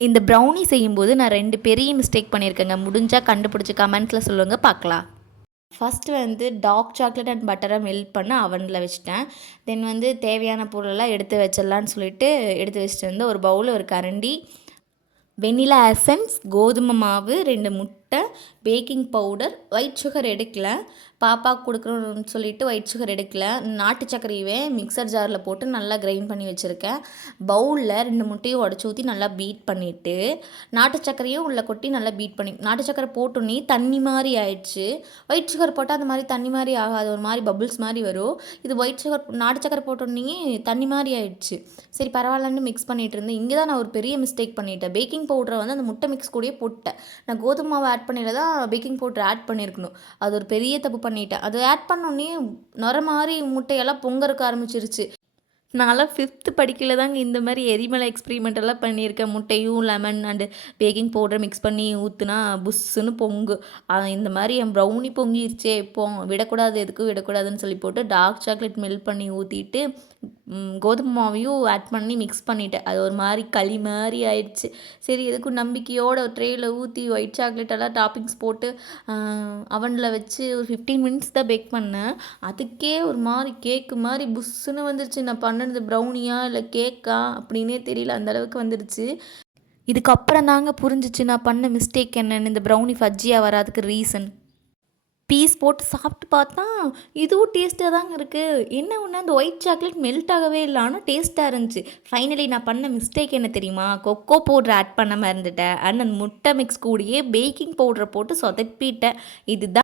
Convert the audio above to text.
இந்த ப்ரௌனி செய்யும்போது நான் 2 பெரிய மிஸ்டேக் பண்ணியிருக்கேங்க. முடிஞ்சால் கண்டுபிடிச்சி கமெண்ட்ஸில் சொல்லுங்கள் பார்க்கலாம். ஃபஸ்ட்டு வந்து dark chocolate and Pattarai melt பண்ண அவனில் வச்சுட்டேன். தென் வந்து தேவையான பொருளெல்லாம் எடுத்து வச்சிடலான்னு சொல்லிட்டு எடுத்து வச்சுட்டு வந்து ஒரு பவுல், ஒரு கரண்டி, வெண்ணிலா எசன்ஸ், கோதுமை மாவு, 2 முட்டை, பேக்கிங் பவுடர், ஒயிட் சுகர் எடுக்கல. பாப்பாவுக்கு கொடுக்கணும்னு சொல்லிட்டு ஒயிட் சுகர் எடுக்கல. நாட்டு சர்க்கரையவே மிக்சர் ஜாரில் போட்டு நல்லா கிரைண்ட் பண்ணி வச்சுருக்கேன். பவுலில் 2 முட்டையும் உடச்சி ஊற்றி நல்லா பீட் பண்ணிவிட்டு நாட்டு சர்க்கரையும் உள்ளே கொட்டி நல்லா பீட் பண்ணி, நாட்டு சர்க்கரை போட்டோன்னே தண்ணி மாதிரி ஆயிடுச்சு. ஒயிட் சுகர் போட்டால் அந்த மாதிரி தண்ணி மாதிரி ஆகாது, ஒரு மாதிரி பபுள்ஸ் மாதிரி வரும். இது ஒயிட் சுகர் நாட்டு சர்க்கரை போட்டோன்னே தண்ணி மாதிரி ஆயிடுச்சு. சரி பரவாயில்லன்னு மிக்ஸ் பண்ணிகிட்டு இருந்தேன். இங்கே தான் நான் ஒரு பெரிய மிஸ்டேக் பண்ணிட்டேன். பேக்கிங் பவுடரை வந்து அந்த முட்டை மிக்ஸ் கூடயே போட்டேன். நான் கோதுமை மாவு ஆட் பண்ணியில் தான் பேக்கிங் பவுடர் ஆட் பண்ணியிருக்கணும். அது ஒரு பெரிய தப்பு பண்ணிட்டேன். அது ஆட் பண்ணோன்னே நுர மாதிரி முட்டையெல்லாம் பொங்கறக்க ஆரம்பிச்சிருச்சு. நான்லாம் 5th படிக்கையில் தாங்க இந்த மாதிரி எரிமலை எக்ஸ்பிரிமெண்ட் எல்லாம் பண்ணியிருக்கேன். முட்டையும் lemon and baking powder mix பண்ணி ஊற்றுனா புஷ்ஷுன்னு பொங்கு. இந்த மாதிரி என் ப்ரௌனி பொங்கிருச்சே, விடக்கூடாது, எதுக்கும் விடக்கூடாதுன்னு சொல்லி போட்டு டார்க் சாக்லேட் மெல்ட் பண்ணி ஊற்றிட்டு கோதுமை மாவையும் ஆட் பண்ணி மிக்ஸ் பண்ணிட்டேன். அது ஒரு மாதிரி களி மாதிரி ஆயிடுச்சு. சரி எதுக்கும் நம்பிக்கையோட ஒரு ட்ரேயில் ஊற்றி ஒயிட் சாக்லேட்டெல்லாம் டாப்பிங்ஸ் போட்டு அவனில் வச்சு ஒரு 15 மினிட்ஸ் தான் பேக் பண்ணேன். அதுக்கே ஒரு மாதிரி கேக்கு மாதிரி புஷ்ஷுன்னு வந்துருச்சு. நான் பண்ணது ப்ரௌனியா இல்லை கேக்கா அப்படின்னே தெரியல, அந்தளவுக்கு வந்துடுச்சு. இதுக்கப்புறம் தாங்க புரிஞ்சிச்சு நான் பண்ண மிஸ்டேக் என்னென்னு, இந்த ப்ரௌனி ஃபஜ்ஜியாக வராதுக்கு ரீசன். பீஸ் போட்டு சாப்பிட்டு பார்த்தா இதுவும் டேஸ்ட்டாக தாங்க இருக்குது. என்ன ஒன்று, அந்த ஒயிட் சாக்லேட் மெல்ட் ஆகவே இல்லை, ஆனால் டேஸ்ட்டாக இருந்துச்சு. ஃபைனலி நான் பண்ண மிஸ்டேக் என்ன தெரியுமா? கொக்கோ பவுடர் ஆட் பண்ணாமல் இருந்துட்டேன். அண்ட் அந்த முட்டை மிக்ஸ் கூடயே பேக்கிங் பவுடரை போட்டு சொதப்பிட்டேன். இதுதான்